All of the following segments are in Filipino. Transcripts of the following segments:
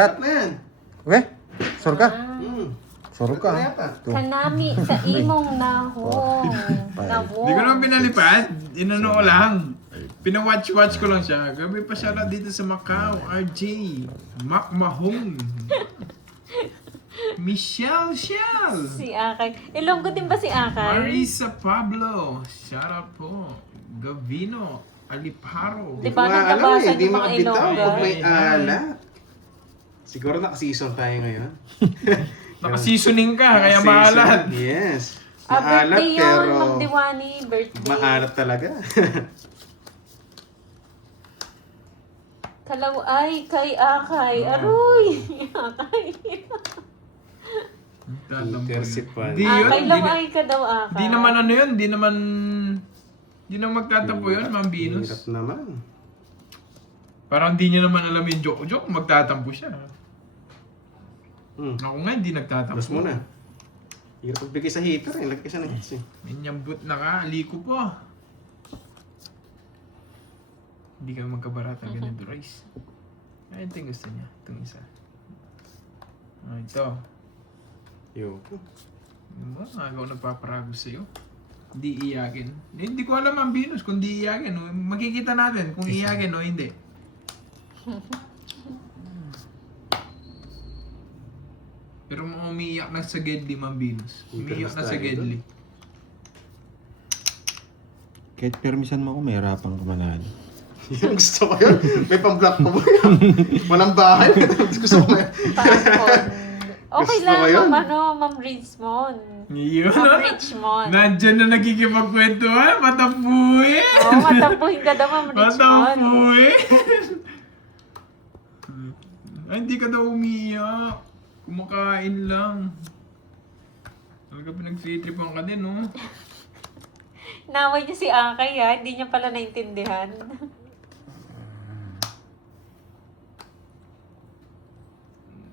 Tat. Na yan. Weh, sure ka? Sure Ito na ka. yata. Ito. Kanami sa imong nahong. Hindi ko naman pinalipad. Inano ko lang. Pina-watch ko lang siya. Gabi pa siya dito sa Macau. RJ. Mac Mahong. Michelle Shell. Si Akay. Ilonggo din ba si Akay? Marisa Pablo. Shout out po. Gavino. Aliparo. Di ba Hindi ko nga alam nagtabasa eh. Hindi yung mga makabitaw Ilongga? pag may alat. Siguro naka-season tayo ngayon. Naka-seasoning ka, kaya Naka-season. maalat. Yes. Maalat Birthday yun, pero Ma'am Diwani. Birthday. maalat talaga. Kalaw ay kay Akay. Aroy! Akay. Intersipan. Di yun. Akay law ay ka daw Akay. Di naman ano yun. Di naman magtatampo yun, Ma'am Venus. Hirap naman. Parang di niya naman alam yung joke. Magtatampo siya. Hmm. Ako nga, hindi nagtatampo. Tapos muna. Hirap pagbigay sa heater eh. Lagay ka sa nets eh. Minyambut na ka, aliko po. Hindi kayo magkabarata ganito, Rice. Ay, ito yung gusto niya. Itong isa. Ito. Yo. Diba? Agaw nagpaparago sa'yo. Hindi iyakin. Hindi ko alam ang Venus kung di iyakin. Makikita natin kung iyakin o hindi. Pero umiiyak na sa Gedli, Ma'am Venus. Umiiyak na sa Gedli. Kahit permisan mo ako, may harapan ka manalo. Yung gusto ko yun. May pang-block ko ba yun? Walang bahay. Gusto ko yun. Pampon. Okay Gusto lang, ko yun. Ma'am Richmond. Yun, Ma'am ano? Richmond. Nandyan na nakikipagkwentuhan, matapuwi! Oo, matampuhin ka daw, Ma'am Richmond. Matapuwi! Ay, hindi ka daw umiiyak. Kumakain lang. Talaga pinag-fitripan ka din, no? Naway niya si Akay ha, hindi niya pala naintindihan.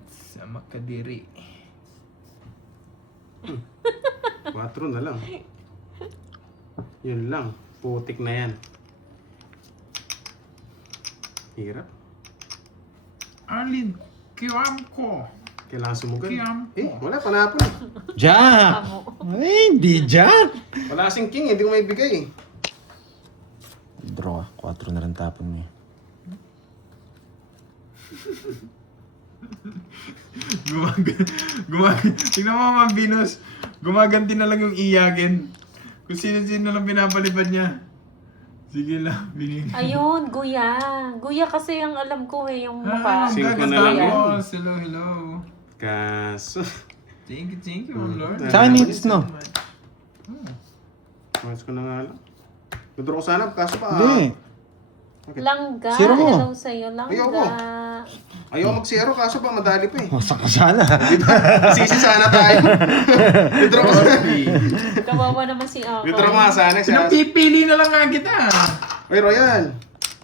Sa Makadiri. 4 na lang. Yun lang. Putik na yan. Hirap. Arlene, kiwam ko. Kailangan sumugal. Kiyam. Wala. Panapon. Jack! Amo. Ay, hindi Jack! Wala kasing king. Hindi ko maibigay eh. Draw ka. 4 na rin tapon mo eh. Tingnan mo, Ma'am Venus. Gumaganti na lang yung iyakin. Kung sino-sino lang pinapalipad niya. Sige lang, binigay. Ayun, Guya. Guya kasi ang alam ko eh, yung mukha. Cinco na lang Gaganda yun. ko. Hello. Kaso. Thank you, Ma'am Lord. Mm. Sa akin, needs no. Mas ko na nga lang. Nudro ko sana. Kaso pa. Hindi. Langga. Zero mo. Ano daw sa'yo? Ayoko. Langga. Ayaw mag-zero. Kaso pa madali pa eh. Masak ka sana. Sisi sana tayo. Nudro ko sana. Kawawa naman si Akay. Nudro ko nga sana. Pinapipili na lang nga kita. Ay, Royal.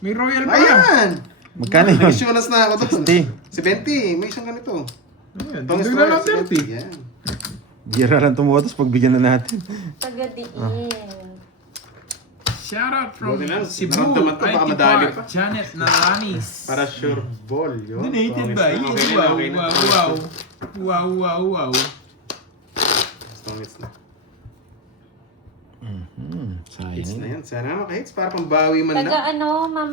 May royal pa. Ayan. Magkano yun? Nag-insurance na ako doon. 60. 70. May isang ganito. Ayan, Itong tugtog na lang store, 30. Yan. Bira lang tumuha, tapos pagbigyan na natin. Tagadiin. Shoutout from Buti lang, Cebu, naramdaman ko, baka IT madali Park, pa. Janet Naranis. Para sure ball. Yun. Donated by you. Okay na, Wow, okay na. wow, wow. Wow. Strongest na. Sayang. Hits na yan. Sana maka-hits para pambawi man Taga na. ano, Ma'am...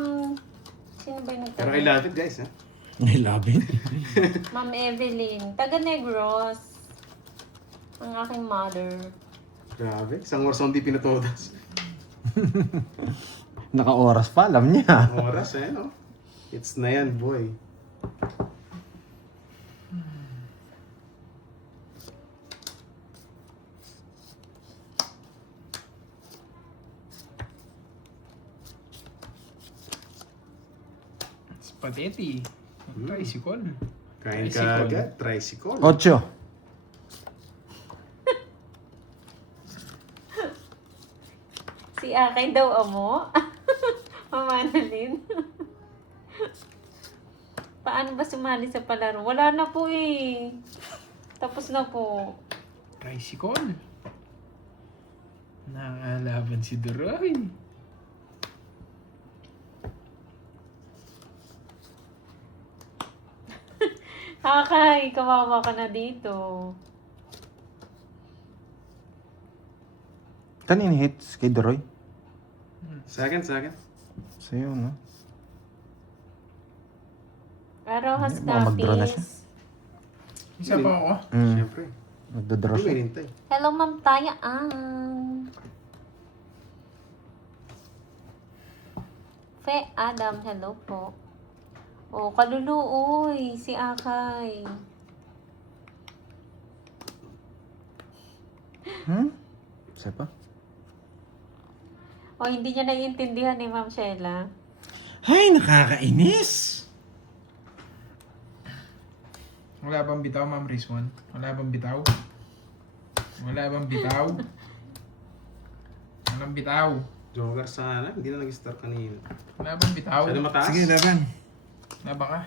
Sino ba yung Pero I love it guys ha. I love it. Ma'am Evelyn. Taga Negros. Ang aking mother. Grabe. Isang oras hindi pinatodas. Naka-oras pa, alam niya. Oras eh no. Hits na yan boy. Spaghetti. Tricycle. Kain ka Tricycle. agad. Tricycle. 8. Si Akay daw amo. Mamanalin. Paano ba sumali sa palaro? Wala na po eh. Tapos na po. Tricycle. Nakalaban si Duroy. Akay, kawawa ka na dito. Kanina hits kay Doroy. Sa akin. Sa'yo, no? Arohas Baka mag-draw na siya. Tapis. Isa pa ako. Siyempre. Magdodraw Hindi siya. hinintay. Hello, Ma'am Taya. Fe Adam, hello po. Oh, kaluluoy, si Akay. Isa pa? Oh, hindi niya naiintindihan ni Ma'am Sheila. Ay, nakakainis! Wala bang bitaw, Ma'am Rizwan? Wala bang bitaw? Wala bang bitaw? Walang bitaw. Joker sana. Hindi na nag-start kanina. Wala bang bitaw? Sana mataas. Sige, laban. Wala ba ka?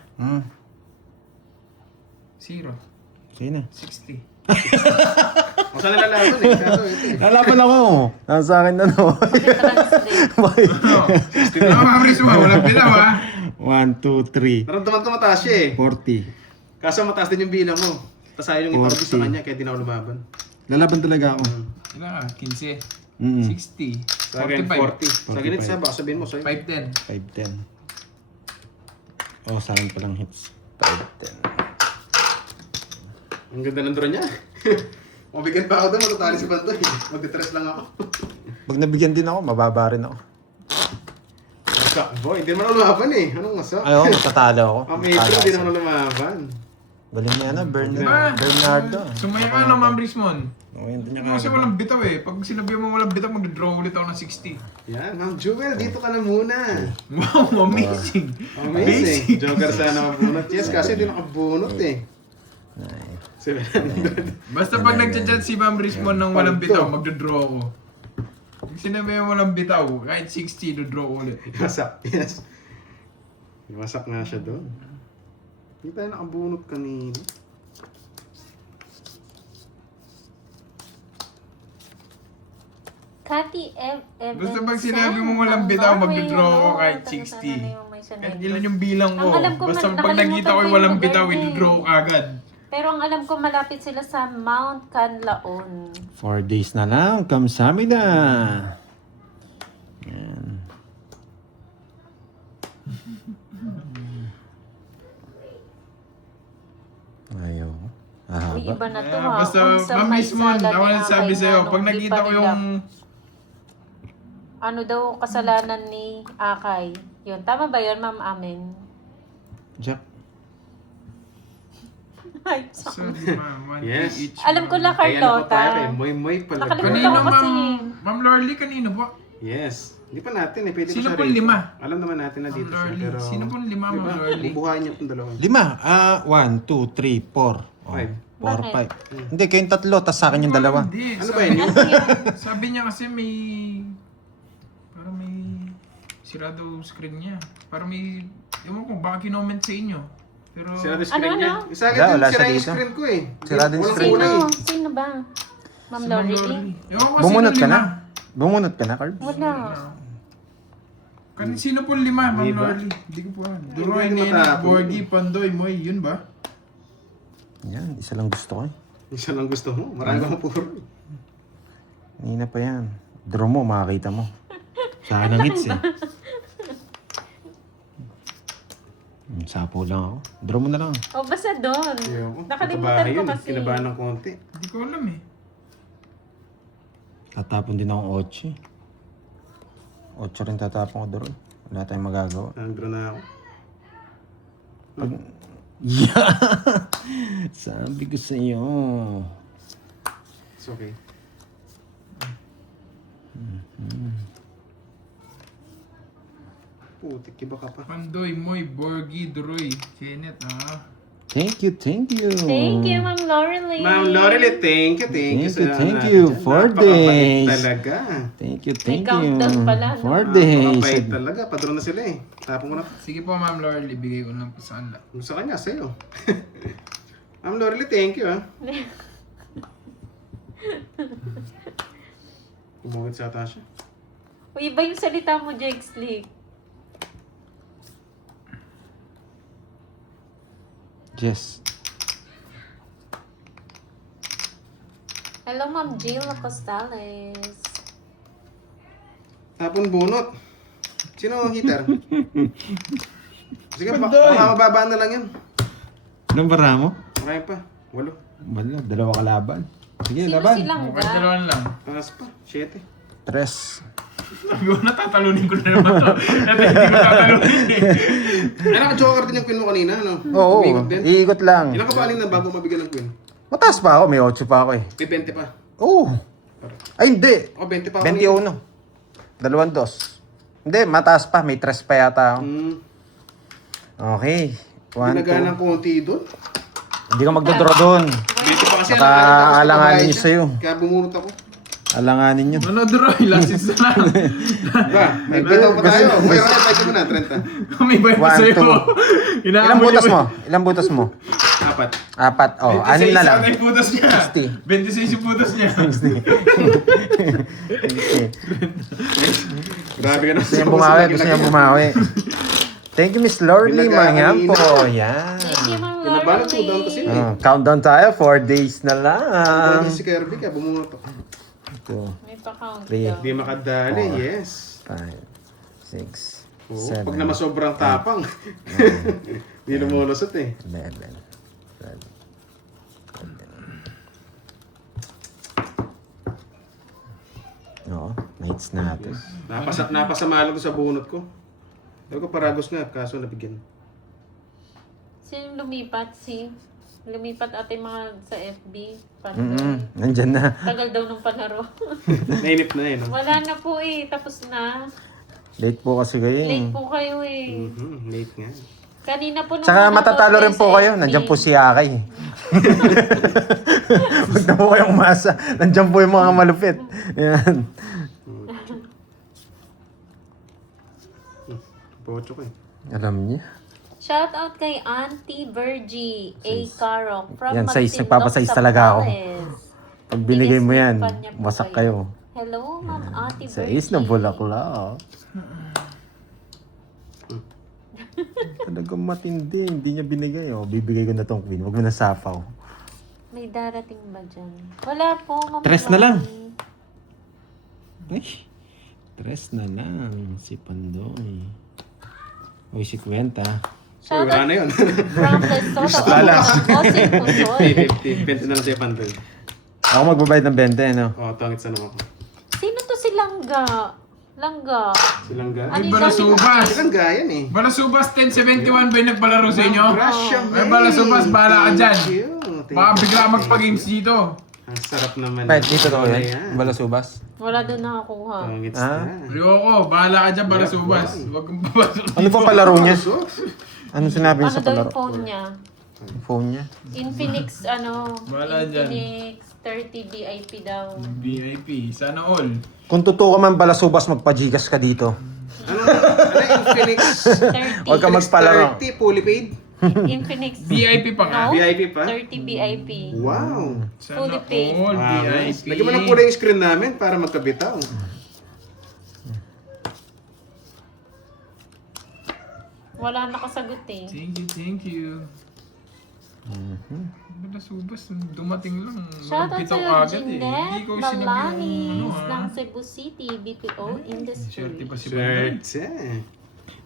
0. Sige na. 60. O sana lalaban eh. Kaso ito eh. Lalaban ako! Nasa akin na, no? Translate. Ano, Ma'am Rizwan? Walang bitaw, ha? 1, 2, 3, Naramdaman ko mataas siya eh. 40. Kaso mataas din yung bilang mo. Tapos ayaw yung iparugis sa 40. kanya kaya di na ako lumaban. Lalaban talaga ako. Ilan ka? 15. 60. Sa akin 45. 40. Sa akin ito siya, baka sabihin mo sa'yo. 510. 5, 10. Oh, sa akin palang hits. 5, 10. Ang ganda ng draw niya. Mabigat pa ako doon, matatali si Bantoy. Magtitres lang ako. Pag nabigyan din ako, mababa rin ako. Masak, boy. Hindi naman ako lumaban eh. Anong masak? Ay, oo, matatalo ako. Ang April, hindi naman ako lumaban. Galing niya na, Diba? Bernardo. Sumaya ka na, Ma'am Rizwan. Oo, hindi niya Kasi kagad. walang bitaw eh. Pag sinabi mo walang bitaw, mag-draw ulit ako ng 60. Yan, Ma'am Jewel, dito ka na muna. Wow, amazing. Amazing. Joker sana nakabunot. Yes, kasi hindi nakabunot eh. Ay, 700. Basta pag nagchat-chat si Ma'am Rizwan ng walang bitaw, magdodraw ako. Pag sinabi mo walang bitaw, kahit 60, dodraw ulit. Masak, yes. Masak nga siya doon. Hindi tayo nakabunot kanina. Cathy Evans. Basta pag sinabi mo walang bitaw, magdodraw ako kahit 60. Kahit ilan yung bilang ko. Ang alam ko, Basta pag nakalimutan nakita ko ko yung yung walang lugar bitaw, niya eh. i-draw ko agad. Pero ang alam ko, malapit sila sa Mount Canlaon. 4 days na lang. Kamsamida. Yan. Ayaw. Uy, Ahaba. iba na to Ah, ha. basta, Kung sa Ma'am may Rizwan, sala ako ni nagsabi Akay sa'yo, na pag nung nakita di ko pa nila- yung... Ano daw kasalanan ni Akay? Yun, tama ba yun, Ma'am Amen? Jack. Ay, So, sorry. ma'am, Yes. each, Alam ko ma'am. lang, Kaya na pa tayo Carlota. kay Moy pala. Nakalimutan Kanino, ko kasi. Ma'am Lorly, kanino po? Yes. Hindi pa natin eh. Pwede Sino pa siya pong rito. lima? Alam naman natin na Ma'am dito siya. Lorly. Pero... Sino pong lima, Ma'am Lorly? Bubuhayin niyo itong dalawa. 5. 1, 2, 3, 4. Five. 4, Bakit? 5. Hindi, kayong tatlo, tas sa akin yung dalawa. Hindi. Ano ba sabi- yun? Sabi niya kasi may... Parang may... Sirado screen niya. Parang may... Ewan ko, baka kinoment sa inyo. Pero... Sira din screen Ano, niya. ano? Isa agad Wala, yung wala sira siya yung dito. screen ko eh. Sira din Walang screen. kulay. Sino ba? Ma'am Si Lorly? Ewan ko, Bumunot sino ka na? lima? Bumunot ka na, Carb? Wala. Sino po lima, Ma'am Di ba? Lorly? Hindi ko pa. Duroy, Hindi Nena, matapos. Borgie, Pandoy, Moy, yun ba? Yan, isa lang gusto ko eh. Isa lang gusto mo. Marami kang puro. Kanina pa yan. Draw mo, makakita mo. Sa akin ang hits eh. Sapo lang ako. Draw mo na lang. O, basta doon. Ayoko. Nakalimutan Kinabahan ko yun eh. kasi. Kinabahan ng konti. Hindi ko alam eh. Tatapon din akong 8. 8 rin tatapon ko doon. Wala tayong magagawa. Nandro na ako. Yeah! Sabi ko sa iyo. It's okay. Putik, iba ka pa. Pandoy, Moy, Borgie, Duroy, Kenneth, Thank you, thank you. Thank you, Ma'am Lorely. Ma'am Lorely, thank you. Thank you, sa thank lahat you. dyan. 4 Napakabait days. talaga. Thank you, May thank you. countdown pala, no? 4 days. Napakabait talaga. Padro na sila eh. Tapon ko na. Sige po, Ma'am Lorly, bigay ko lang po sa kanila. Sa kanya, sa'yo. Ma'am Lorely, thank you ah. Kumawit sa ata siya. Uy, iba yung salita mo, Jake Slick. Yes. Hello, Ma'am Jill Costales. Tapon bunot. Sino ang hitter? Sige, baka mababa na lang yan. Ilang bara mo? Marami pa. 8. Wala, 2 kalaban. Sige, Sino laban. silang Mukhang dalawan lang. Taas pa. 7. 3. Sabi ko, natatalunin ko na naman to. Dati hindi ko tatalunin eh. Ay, naka-joker din yung queen mo kanina, ano? Oo, Umiikot din. iikot lang. Ilang ka pa alin na bago mabigyan ng queen? Mataas pa ako, may 8 pa ako eh. May 20 pa. Oo. Ay, hindi. Ako, 20 pa ako. kanina. 21. 2. Hindi, mataas pa. May 3 pa yata ako. Okay. 1, Pinagaan 2. ng konti doon. Hindi ka magdodraw doon. 20 pa kasi. Baka tapos alanganin pababayad niyo siya. sa'yo. Kaya bumunot ako. Alanganin yun. Ano, Droy? Last season na lang. Ba, may bitaw pa tayo. May rocket, tayo mo na, 30. May bayad pa 1, sa'yo. 2. Ilang butas mo? Ilang butas mo? 4. 4. Oh, 6 na lang. 26 ang putas niya. 60. 26 yung putas niya. Okay. Grabe ka na. Gusto niya bumawi. Gusto niya bumawi. Thank you, Miss Lorly Binagaan Mangyan po. kanina. Yan. Thank you, Ma'am Pinabalan 2 down kasi. Lorly. Countdown tayo. 4 days na lang. Si Kirby, kaya bumunot ako. 2, May pa-count Three. daw. Hindi makadali, yes. 5, 6, Oo, 7, pag naman sobrang tapang. Hindi lumulusot eh. 11, 12. Oo, mates natin. Napasama lang sa bunot ko. Sabi ko paragos nga, kaso nabigyan. Sino lumipat? Lumipat ate mga sa FB. Nandyan na. Tagal daw ng palaro. Nainip na eh, no? Wala na po eh. Tapos na. Late po kasi kayo eh. Late po kayo eh. Late nga. Kanina po nung Tsaka mga matatalo rin po sa kayo. FB. Nandyan po si Akay. Huwag na po kayong umasa. Nandyan po yung mga malupit. Yan. Pocho ko eh. Alam niya. Shout out kay Auntie Virgie A. Carrock from Yan, size. Magsinlok, Nagpapasize talaga ako. Zambales. Pag binigay mo yan, Inisnipan niya po wasak kayo. Hello, Ma'am Auntie Sa Virgie. is na bulaklak. Talagang matindi. Hindi niya binigay. Oh. Bibigay ko na tong queen. Huwag mo na sapaw. May darating ba dyan? Wala po, Ma'am 3 na lang. Ronnie. Ay, 3 na lang. Si Pandoy. Uy, si Kwenta. Shout Wala out na yun. from Lesotho. Balas. Bossing Pusoy. 50. 20 na lang siya pandol. Ako magbabayad ng 20, no? Oo, tangit sa naman ako. Sino to si Langga? Langga. Silang ga? Ano Ay, yung Balasubas. Silang gayan eh. Balasubas 1071 ba yung nagpalaro sa inyo? Crush yung Ay, Balasubas, bahala ka dyan. Thank you. Baka bigla magpa-games dito. Ang sarap naman. Kahit dito to Wala yan. Balasubas. Wala doon nakakuha. Tangits Ah? na. Ayoko, bahala ka dyan, Balasubas. Huwag kang papasok. Ano pa palaro niya? Sus. Ano sinabi niya Ano sa daw palaro? yung phone niya? Yung phone niya? Infinix, Wala dyan. Infinix 30 VIP daw. VIP, sana all. Kung totoo ka man Balasubas, magpa-gigas ka dito. Ano Infinix? 30. Huwag ka magpalaro. 30 fully paid? Infinix. VIP pa nga. No? VIP pa? 30 VIP. Wow. Sana Fully paid. all, Wow. VIP. Lagyan mo ng kulay yung screen namin para magkabitaw. Wala nakasagot eh. Thank you, thank you. Balasubas, dumating lang. Shoutout Pitaw sa agad eh. Hindi Jeanette ko sinag yung Balanis ng Cebu City BPO Industry. Swerte pa si Bandoy. Swerte.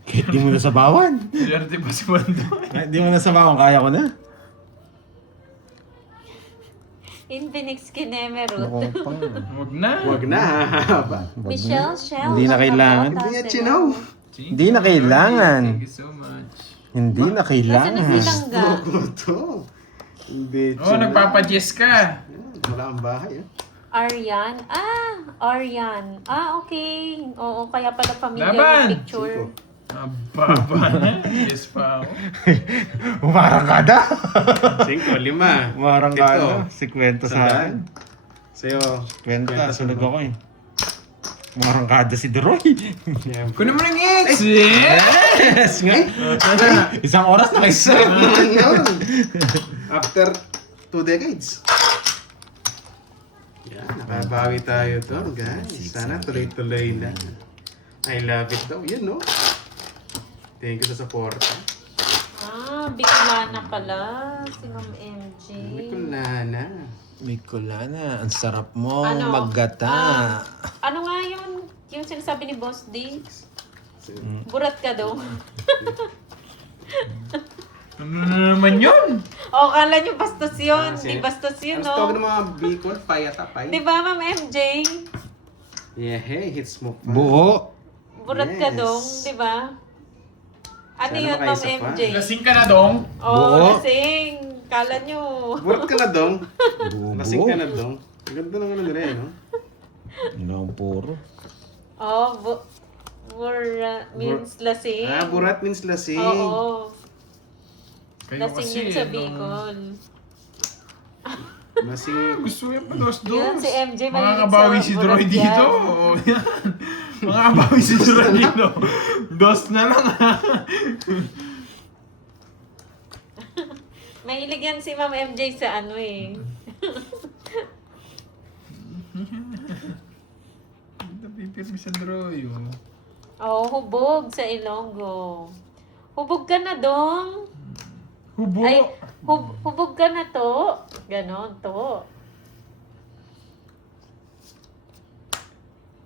Kahit di mo na sabawan. Swerte pa si Bandoy. Kahit di mo na sabawan, kaya ko na. Infinix Kinemerut. Ako pa. Huwag na. Huwag na, hahaba. Michelle Shell. Hindi na ng kailangan. Kabota, Hindi niya Cebu. chinaw. Hindi na kailangan. Thank you so much. Hindi na Nasaan na si kailangan. Langga? Ito. Hindi Oh, nagpapa-jess ka. Wala ang bahay. Aryan. Aryan. Okay. Oo, kaya pala familiar Laban! yung picture. Baba na. Yes pa ako. Umarang ka na. 5, 5. Umarang ka Ito. na. Si Kwenta sa akin. Sa'yo. Kwenta, sunog ako eh. Umarang ka na si Deroy. Siyempre. Kunin mo ng hits! Yes! Yes nga. Isang oras na kayo. Sarap naman yun. After 2 decades. Yan, nakabawi tayo to, guys. Sana tuloy-tuloy na. I love it daw. Yan, no? Thank you sa support. Bicolana pala. Si Ma'am MJ. Bicolana. Bicolana, ang sarap mo Ano? maggata. Ano nga yun? Yung sinasabi ni Boss D? Burat ka daw. Ano na naman yun? O, kala nyo bastos yun. Di Kasi- bastos yun, Ano tawag no? ng mga Bicol? Payata, pay? Di ba, Ma'am MJ? Yeah, hey, hits mo pa. Buo. Burat ka Yes. dong, di ba? Ano Sana yun, Ma'am makaisa pa. MJ? Lasing ka na dong? Oo, Buo. lasing. Kala nyo. Burat ka na dong. Buo. Lasing ka na dong. Ang ganda ng ano nila eh, no? Ano ang puro? Oh, means lasing. Ah, burat means lasing. Oo. Kayo Lasing kasi, yun sa ano, Bicol. Lasing. Gusto yan pa dos-dos. Yan, si MJ Mga mahilig kabawi sa si burat Troy yan. dito. Oo, yan. Mga kabawi si Troy dito. Dos na lang ha. Mahilig yan si Ma'am MJ sa ano eh. Napipirmi sa Troy. Oh. Oh, hubog sa Ilonggo. Hubog ka na dong. Hubo. Ay, hubog ka na to. Ganon to.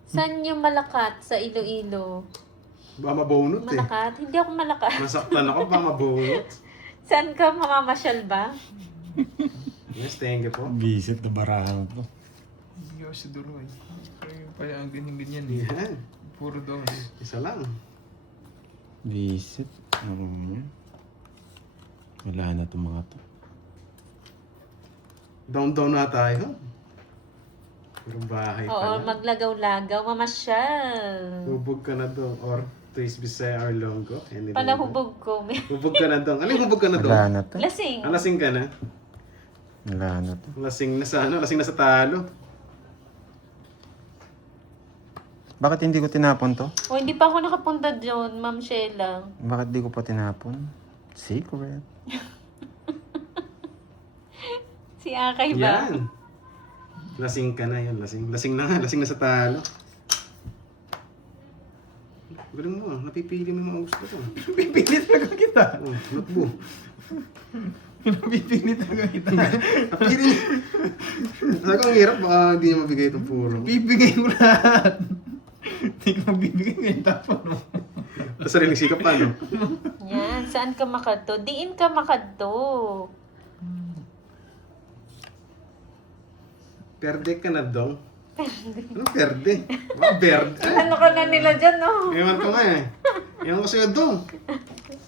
Saan yung Malakat sa Iloilo? Ba mabunot eh. Malakat? Hindi ako Malakat. Masaktan ako pa mabunot. Saan ka mamamasyal ba? Yes, thank you po. Bisit na barahan to. Hindi ako si Troy. Kayo pa yung ganyan-ganyan eh. Yan. Puro dos. Isa lang. Bisit. Wala na itong mga to. Down na tayo. Pero bahay Oo, pala. maglagaw-lagaw, mamasyal. Hubog ka na dong. Or Twist Bisaya or Longo. Anything Pala like that. hubog ko. Hubog ka na dong. Ano yung hubog ka na dong? Wala na to. Lasing. Ah, lasing ka na? Wala na to. Lasing na sa ano? Lasing na sa talo. Bakit hindi ko tinapon to? O, hindi pa ako nakapunta doon, Ma'am Sheila. Bakit di ko pa tinapon? Secret. Si Akay ba? Yan. Lasing ka na yun. Lasing na nga. Lasing na sa talo. Galing mo. Napipili mo yung mga gusto ko. Pipilit talaga kita. Oh, notbo. Pipilit talaga kita. Napili. Sabi ko ang hirap. Baka hindi niya mabigay itong puro. Bibigay ko lahat. Hindi ko magbibigay ngayon tapon mo. Sa sariling sikap pa, no? Yan, saan ka makadto? Diin ka makadto. Perde ka na dong. Ano perde? Mga berde. Ay, Ano ka na nila dyan, no? ewan ko nga eh. Ewan ko sa'yo dong.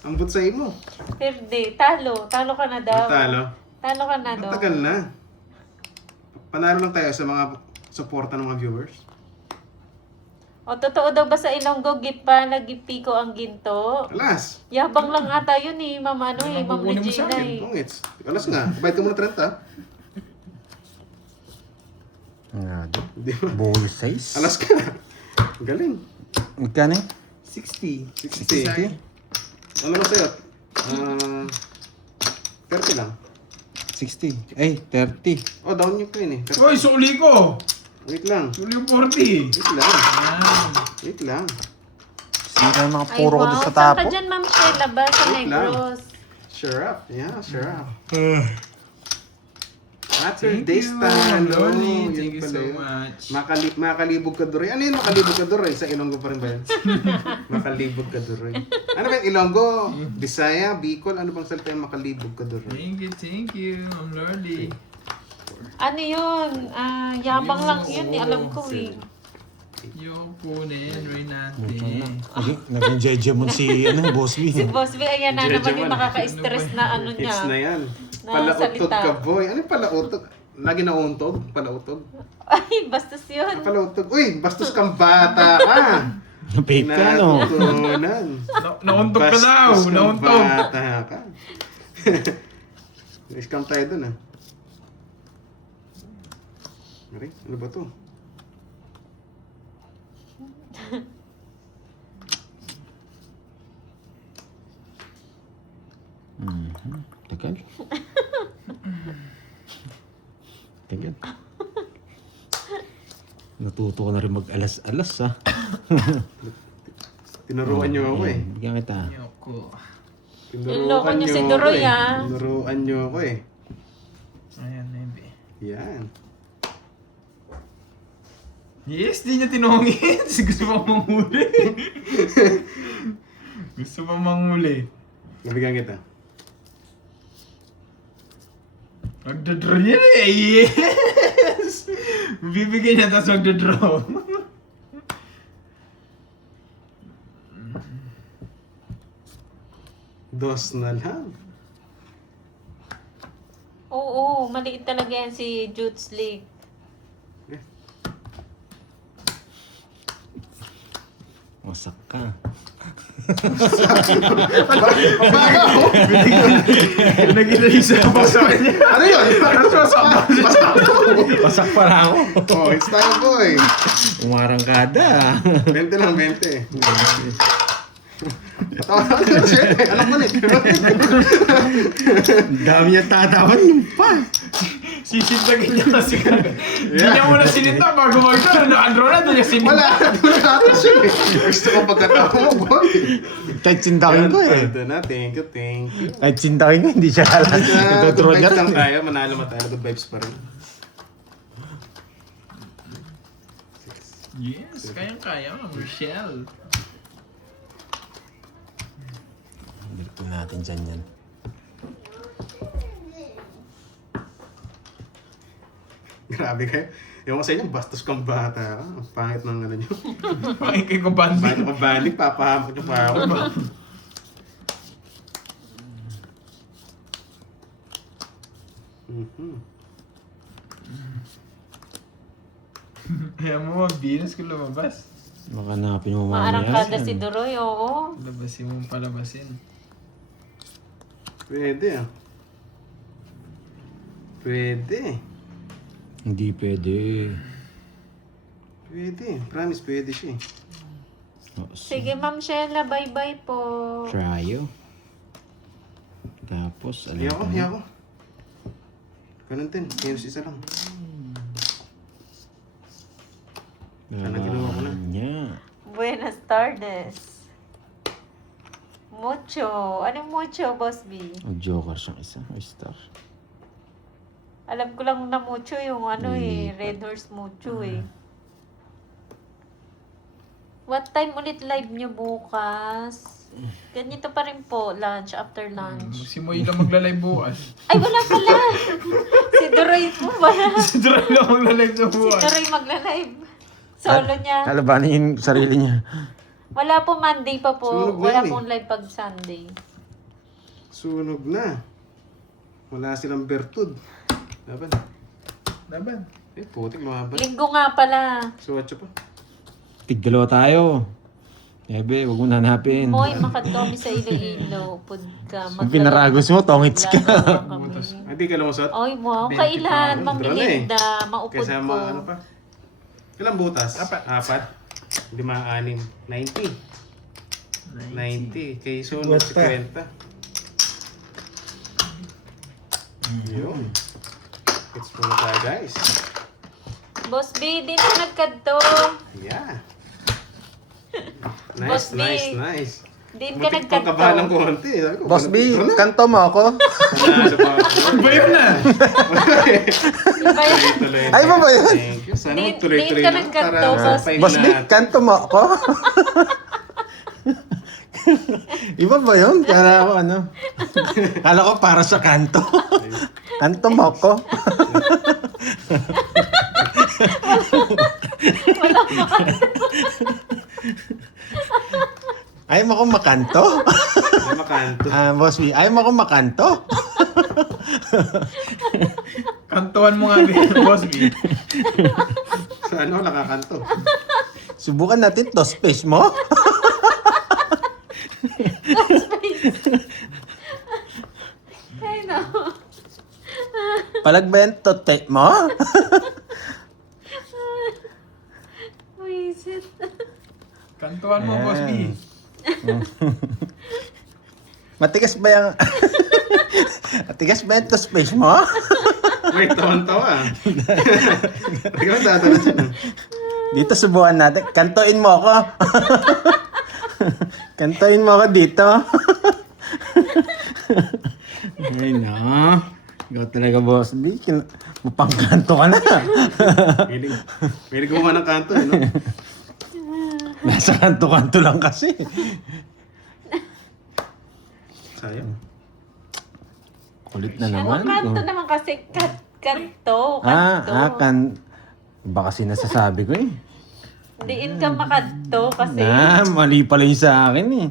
Ambot sa imo. Perde. Talo. Talo ka na daw. Talo. Talo ka na daw. Matagal na. Panalo lang tayo sa mga suporta ng mga viewers. O, totoo daw ba sa Ilonggo, git pa nagipiko ang ginto? Alas. Yabang lang ata yun eh, Ma'am ano eh, Ma'am kukunin mo sa Regina akin? eh. Bongits. Alas nga. Bayad ka muna 30. Nga do. Di ba? Ball size. Alas ka. Galing. Magkano eh? 60. 60. Ano ba sa'yo? 30 lang. 60. Ay, 30. Oh, down yung coin eh. Uy, suli ko! Wait lang. Suli yung 40. Wait lang. Yan. Wait lang. Sino mga Ay, puro ko wow. doon sa Saan ka tapo? dyan, Ma'am Sheila ba? Sa Wait lang. Negros. Sure up. Yeah, sure up. Thank Saturday you, stand. Loli. Yun Thank you pala so yun. much. Makalibog ka Duroy. Ano yun makalibog ka Duroy? Sa Ilonggo pa rin ba yun? Makalibog ka Duroy. Ano ba yun? Ilonggo, Bisaya, Bicol, ano bang salita yung makalibog ka Duroy? Thank you, I'm Lordy. Ano yun? Yabang lang yun eh. Alam ko eh. Yung kunin, rin natin. Naging jejemon si Boss B. Si Boss B, ayan na Jeje naman yung man. nakaka-stress na ano niya. Hits na yan. Na Palautog salita. ka boy. Ano yung palautog? Lagi nauntog? Palautog? Ay, bastos yun. Palautog. Uy, bastos kang bata ka! Pape ka, no? Natutunan. Nauntog ka daw, Bastos kang nauntog. bata ka. Na-scam tayo dun ah. Mari, ano ba to? Tagal. Tagal. Natuto ko na rin mag-alas-alas, ha? Tinuruan niyo ako eh. Bigyan kita. Yoko. Niloko niyo si Duroy, ah. Tinuruan niyo ako eh. Ayan, maybe. Yan. Yes, di niya tinungin. Gusto pa manghuli. Gusto pa manghuli. Nabigyan kita. Magdodraw niya na eh. Yes! Bibigyan niya tapos magdodraw. Dos na lang. Oo, maliit talaga yan si Jutes League. Wasak ka. Nagkita niya sa pasakan niya. Ano yun? Wasak pala ako. Oh, it's time boy. Umarangkada. 20 lang, 20. Tawa na siya. Alam mo nito. Dami niya tatapan yung pa. Sisintagin niya kasi ka. Hindi niya muna sinita bago mag-draw. Naka-draw na, doon niya sinita. Wala. Doon natin siya eh. Gusto ko pagkatawa mo, boy. Kahit sintakin ko eh. Ito na, thank you, thank you. Kahit sintakin ko, hindi siya halat. Good Ito niya vibes lang rin. tayo. Manalo tayo. Good vibes pa rin. Yes, kayang-kaya. Rochelle. Dito natin dyan yan. Grabe kayo. Ewan ko sa inyo, bastos kang bata. Ang pangit ng ano nyo. Pakinggan ko bandi. Bakit ako balik? Papahamak nyo pa ako. Mhm. Kaya mo mag-Venus kung lumabas. Makanapin mo mamaya. Maarangkada yan. si Duroy, oo. Labasin mo palabasin. Pwede ah. Pwede. Hindi pwede. Pwede. Promise, pwede siya eh. Oh, Sige, Ma'am Sheila, bye-bye po. Tryo. Tapos, alam Hiya ko, ko hiya na. ko. Ganun din. Minus isa lang. Sana ginawa ko na. Niya. Buenas tardes. Mucho. Anong mucho, Boss B? Ang joker siyang isa. Ay, star. Alam ko lang na mucho yung ano eh, Red Horse Mucho eh. What time ulit live nyo bukas? Ganito pa rin po, lunch, after lunch. Si Moy lang magla-live bukas. Ay, wala pala! Si Duroy po ba? Si Dry lang magla-live sa Si bukas. Duroy magla-live. Solo niya. Kalabanin yung sarili niya. Wala po Monday pa po. Sunog na Wala yan eh. pong live pag Sunday. Sunog na. Wala silang bertud. Laban. Laban. Eh, putik lumaban. Linggo nga pala. Suwatcho pa. Tigdalawa tayo. Ebe, huwag mo nanapin. Moy, makatomi sa Iloilo. Pud ka. Kung pinaragos mo, tongits ka. Ay, di ka lumusot? Ay, wow. 20 Kailan? pounds. Mamilinda. Maupod Kaysa ko. ano pa? Ilang butas? Apat. 5, 6. 90. 90. Kay Sunog, 50. Yun. It's muna tayo, guys. Boss B, din na nagkadto. Yeah. Boss Nice, B. nice. Din ka Muntik pang kabahan ng nagkadto. konti. Sabi ko, Boss B, ito na. kanto mo ako. Nasa pa. Ba yun na? Iba yun. Tuloy. Ay, ba ba yun? Thank you. Sana Di- magtuloy-tuloy di ka lang nagkanto, para Boss sampay Boss B, natin. kanto mo ako. Iba ba yun? Kala ko ano? Kala ko para sa kanto. Kanto mo ako. Ayaw mo akong makanto? Ay, makanto. Boss B, ayaw mo akong makanto? Kantuan mo nga din, Boss B. Sa ano, nakakanto. Subukan natin to space mo. Ay, no. Palag ba yan to tape mo? Wisit. Kantuan mo, Boss B. Matigas ba yung... Matigas ba yung to space mo? Wait, tawan-tawa. Teka lang, tatanong siya. Dito subukan natin. Kantuin mo ako. Kantuin mo ako dito. Ay na. Ikaw talaga, boss. Di, mapangkanto ka na. Pwede gumawa ng kanto, no? Nasa kanto-kanto lang kasi. Sayang. Kulit na Ano naman. kanto naman kasi? Kanto. Baka sinasasabi ko eh. Diin ka makanto kasi. Mali pala yung sa akin eh.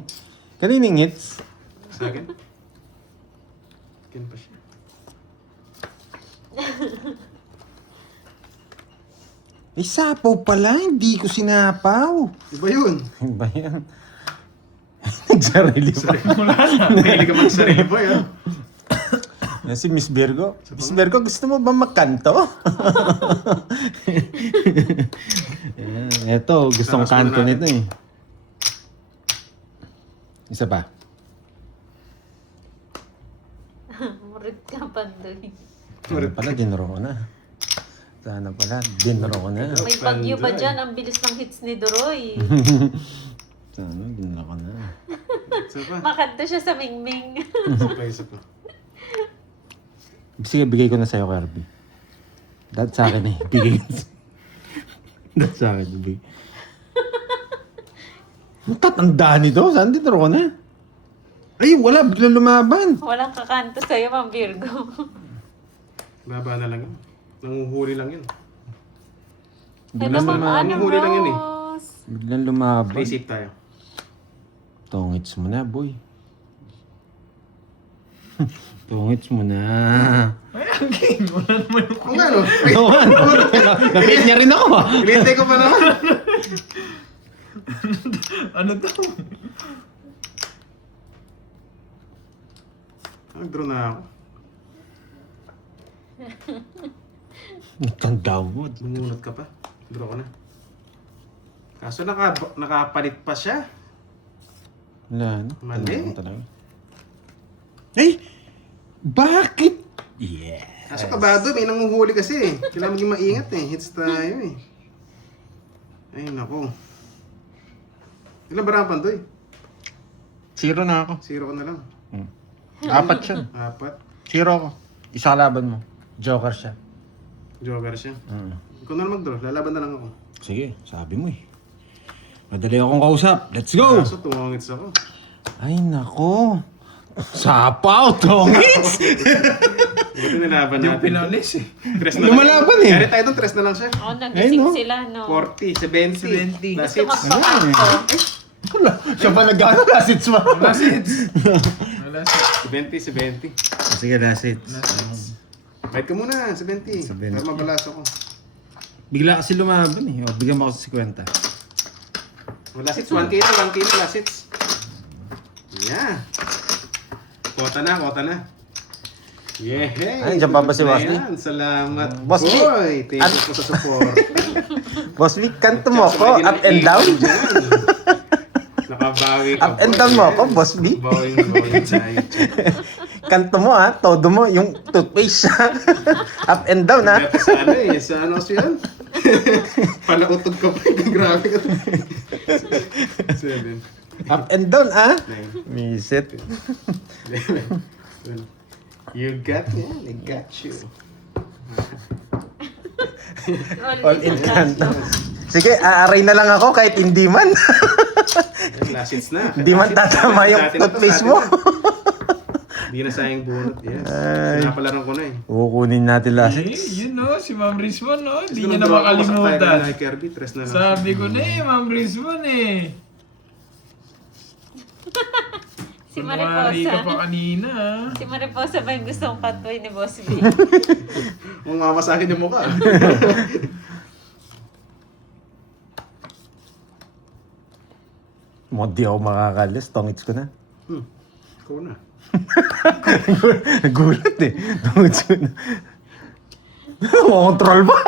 Kanining hits? Sa akin? Akin pa siya. Sapaw pala. Hindi ko sinapaw. Iba yun. Ba yan? Nagsarili pa. Wala na. Mahilig ka mag-sarili boy, ha? Si Miss Virgo. Miss Virgo, gusto mo ba magkanto? Eto, gustong Takas muna kanto natin. nito eh. Isa pa. Murid ka, Pandoy. Sana pala, dinro ko na. Sana pala, dinro ko na. May bagyo pa dyan. Ang bilis ng hits ni Doroy. Sana, dinro ko na. Isa pa. Makanto siya sa Mingming. Isa pa. Sige, bigay ko na sa'yo, Kirby. Dahil sa akin eh. Bigay ko. Dahil sa akin, bigay. Ang tatanda nito. Saan dinro ko na? Ay, wala. Biglang lumaban. Walang kakanto sa'yo, Ma'am Virgo. Baba na lang yun. Nanguhuli lang yun. Diba, Ma'am Ana huli lang yun eh. Rose? Biglang lumaban. Basic tayo. Tongits mo na, boy. Tongits mo na. Ay, ang game. Wala naman yung Kung ano? Naman. Napit niya rin ako ah. Hinihintay ko pa naman. ano to? Nag-draw na ako. Kang downward. Bumunot ka pa. Draw ka na. Kaso nakapalit pa siya. Wala, no? Mali. Talaga, talaga. Ay! Bakit? Yeah. Kaso kabado, may nanguhuli kasi. Kailangan maging maingat eh. Hits tayo eh. Ay, naku. Ilan ba ang Pandoy? Zero na ako. 0 ka na lang. Apat siya. 4. Zero ako. Isa kalaban mo. Joker siya. Joker siya. Ikaw na lang mag-draw. Lalaban na lang ako. Sige, sabi mo eh. Madali akong kausap. Let's go! Kaso tumangits ako. Ay, nako. Sapaw, tongits! Buti nilaban Yung natin. pinalis eh. Tres na Lumalaban eh. Kaya tayo doon, tres na lang siya. Oo, nagising no? sila, no? 40, 70. 70. That's Gusto it. magpakanto. Wala. Siya pa nag-ano? Last hits mo. Last hits. Last hits. 70. Sige, last hits. Last hits. Bite ka muna, 70. 70. Para mabalas ako. Bigla kasi lumaban eh. O, bigyan mo ako sa 50. Last hits, 1K na, last hits. Yeah. Kota na. Yeah. Ay, dyan pa ba si Boss Lee? Ayan, salamat, Boss Lee. boy. Thank you po sa support. Boss Vic, kanto mo ako. Up and down. Nakabawi ka. Up and down mo ako, Boss Vic. Bawing tayo. Kanto mo ha. Todo mo. Yung toothpaste siya. Up and down ha. Dati sa ano eh, sa ano kasi yan? Palautog ka pa, grabe ka. 7. Up and down ha. 9. Misit. 11. You got me, I got you. All in kanto. Sige, aaray na lang ako kahit hindi man. Last hits na. Hindi man tatama yung toothpaste mo. Hindi na sayang bunot, yes. Sinapalaran ko na eh. Kukunin natin last Eh, hits. yun no, si Ma'am Rizwan no. Hindi Gusto niya ng na draw ko, masaktayan makalimutan. na kay Kirby, tres na lang. Sabi ko na eh, Ma'am Rizwan eh. Si Kunwari ka pa Mariposa. kanina ah. Si Mariposa ba yung gustong kantoy ni Boss V? Umama sa akin yung mukha. Mo di ako makakalis. Tongits ko na. Ikaw na. Nagulat eh. Tongits ko na. Control ba?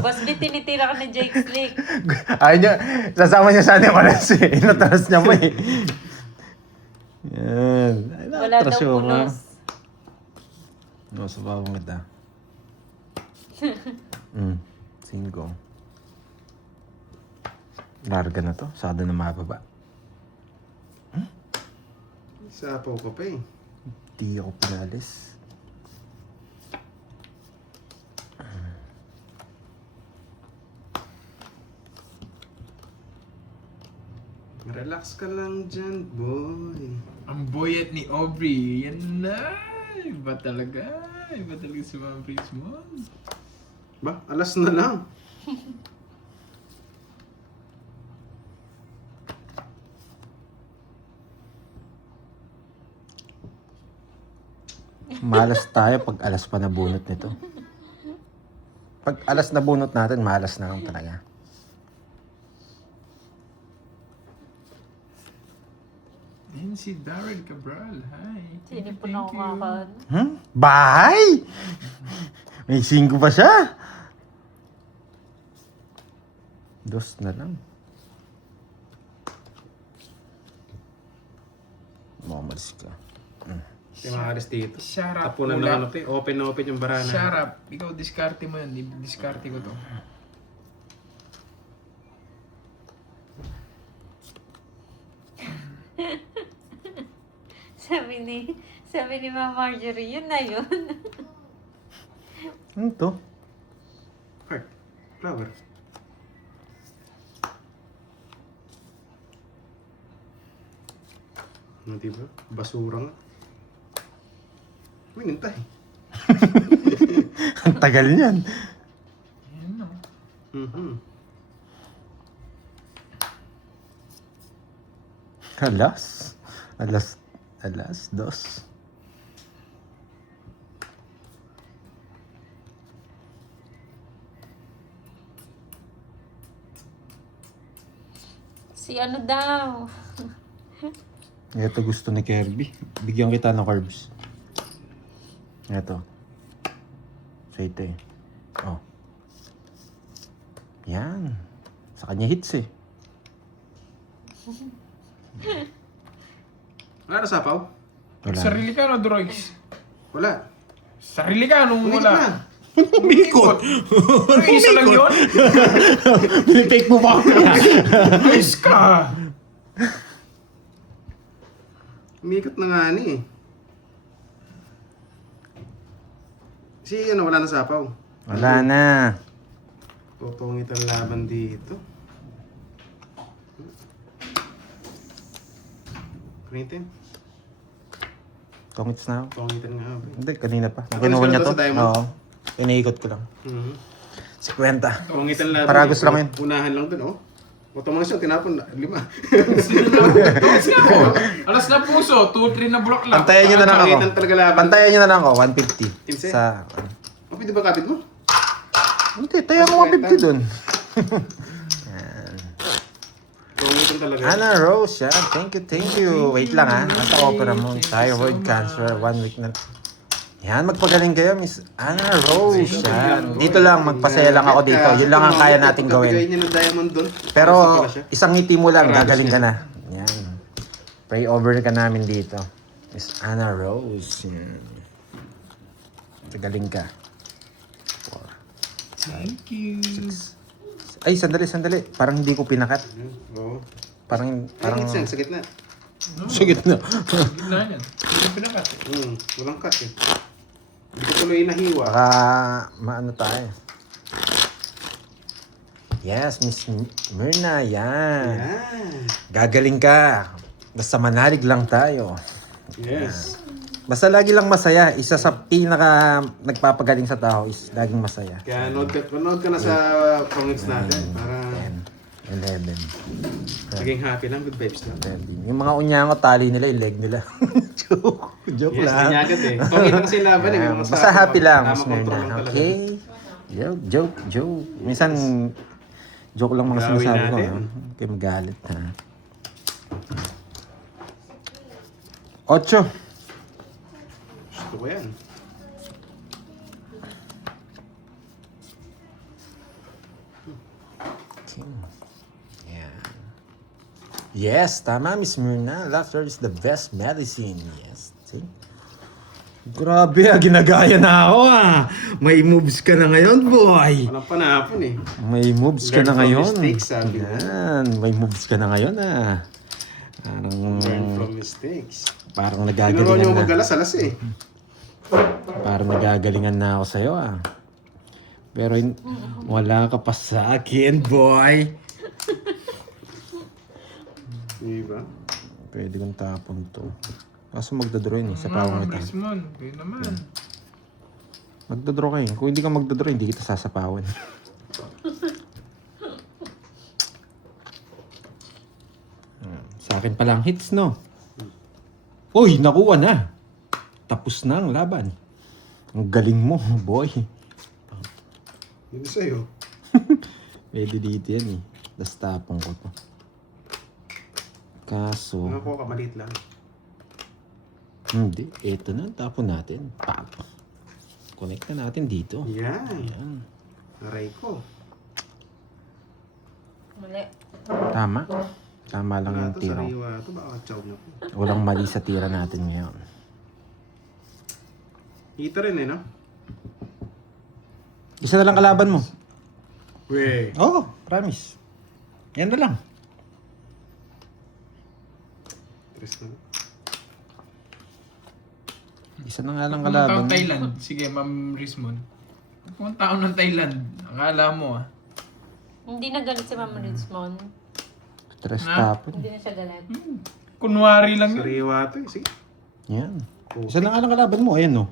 Boss V, tinitira ka ni Jake Slick. Ayaw niya. Sasama niya sana yung malas eh. Inatras niya mo eh. Yan. Ay, Wala daw natras yung mga. pulos. No, sa bawang kita. 5. Larga na to. Sado na mababa. Sapaw ka pa eh. Hindi ako pinalis. Relax ka lang dyan, boy. Ang boyet ni Aubrey. Yan na. Iba talaga. Iba talaga si Ma'am Prince mo. Ba, alas na lang. Malas tayo pag alas pa nabunot nito. Pag alas nabunot natin, malas na lang talaga. Yan si Darren Cabral. Hi. Sino po na kumakan? Bahay! May 5 pa siya. 2 na lang. Mamalis ka. Yung mga alis dito. Shut up. Tapunan Ulap. na ano to eh. Open na open yung barana. Shut up. Ikaw, diskarte mo yan. Diskarte ko to. Sabi ni Ma'am Marjorie, yun na yun. Ano to? Heart. Flower. Ano diba? Basura nga. May nintay. Ang tagal niyan. Yan no. Alas. Alas 2. Si ano daw? Ito gusto ni Kirby. Bigyan kita ng carbs. Ito. So ito eh. Oh. Yan. Sa kanya hits eh. Wala na sapaw? Wala. Sarili ka no, Droids? Wala. Sarili ka nung Umikot wala. na. Umikot. Pero isa lang yun? Pinipake mo pa ako. Ayos ka. Umikot na nga ni eh. Si ano, wala na sapaw. Wala na. Pupungit ang laban dito. Punitin. Kongits na ako. Pungitan nga. Hindi, kanina pa. Ako Kinuha niya nasa to. diamond? Oo. Iniikot ko lang. 50. Pungitan laban. Paragos lang yun. Unahan lang dun, oh. Otomatis yung tinapon na. 5. Tapos nga ako. Alas na puso. 2-3 na bulaklak. Pantayan nyo na lang ako. Pungitan talaga laban. Pantayan nyo na lang ako. 150. Kimse? Sa... Oh, pwede ba kapit mo? Hindi, tayo mo 150 dun. Pungitan talaga. Anna Rose, yan. Thank you. Wait lang ha. Nasa opera mo. Thyroid cancer. 1 week na. Yan, magpagaling kayo, Miss Anna Rose. Yan. Dito lang, magpasaya lang ako dito. Yun lang ang kaya nating Bigay gawin. niya ng diamond doon. Pero Basta pala siya. isang ngiti mo lang, gagaling ka na. Yan. Pray over ka namin dito. Miss Anna Rose. Yan. Galing ka. Thank you. Ay, sandali. Parang hindi ko pinakat. Oo. Parang... Parang yan, sa gitna. Sa gitna. Gitna yan. Hindi pinakat. Walang cut eh. Hindi ko tuloy nahiwa. Baka maano tayo. Yes, Miss Myrna, yan. Yan. Gagaling ka. Basta manalig lang tayo. Yes. Basta lagi lang masaya. Isa sa pinaka nagpapagaling sa tao is laging masaya. Kaya nood ka na sa comments natin para 11. maging happy lang, good vibes lang. 13. Yung mga unyango, tali nila, yung leg nila. Joke Yes, lang. ganyan agad eh. Comment lang sila ba? Ayan, basta happy lang, Miss Myrna. Okay? Joke. Minsan, joke lang mga Gawin sinasabi ko. natin. Okay, magalit ha. 8. Gusto ko yan. Okay. Yan. Yes, tama, Miss Myrna. Laughter is the best medicine. Yes. See? Grabe, ginagaya na ako May moves ka na ngayon, boy. Walang panahapon eh. May moves ka Learn na from ngayon. mistakes, sabi mo. Yan, may moves ka na ngayon Learn from mistakes. Parang Tinuruan nagagalingan niyo na. magalas-alas eh. Parang nagagalingan na ako sa'yo ah. Pero wala ka pa sa akin, boy. Diba? Pwede kong tapon to. Kaso magdadraw yun eh, sa pawang kita. Rismon, kayo naman. Magdadraw kayo. Kung hindi ka magdadraw, hindi kita sasapawan. Sa akin palang hits, no? Uy, nakuha na. Tapos na ang laban. Ang galing mo, boy. Hindi sa'yo. Pwede dito yan eh. Tapos tapong ko to. Kaso, Nakakuha ka, maliit lang. hindi. Ito na, tapon natin. Pap. Connect na natin dito. Yan. Yan. Aray ko. Mali. Tama. Tama lang Wala yung to, tira. sariwa to. Baka chow na po. Walang mali sa tira natin ngayon. Kita rin eh, no? Isa na lang kalaban mo. Weh. Oo, promise. Yan na lang. Tres na. Isa na nga lang Pumunta kalaban akong mo. Thailand. Sige, Ma'am Rismon. Pumunta ako ng Thailand. Akala mo ah. Hindi na galit si Mama Ritzmond. Tres Ha? tapon. Hindi na siya galit. Kunwari lang yun. Sariwa to eh. Sige. Yan. Isa na nga lang kalaban mo. Ayan no.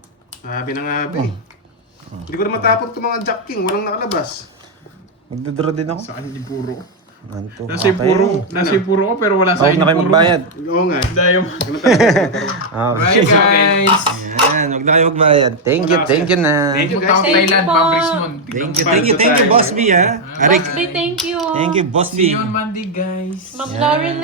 Habi na nga habi. Hindi ko na matapon itong mga Jack King. Walang nakalabas. Magdadraw din ako. Sa kanya puro. Nanto. Nasa puro. Nasa puro ko pero wala sa Huwag akin na kayo puro. magbayad. Oo nga. Dayo. Okay. Bye guys! Yan, huwag na kayo magbayad. Thank you na. Thank you, Pumunta akong guys. Thailand, po. Ma'am Rismon. Thank you, Boss B, ha? Boss B, thank you. Thank you, Boss See B. you on Monday guys. Ma'am Lauren,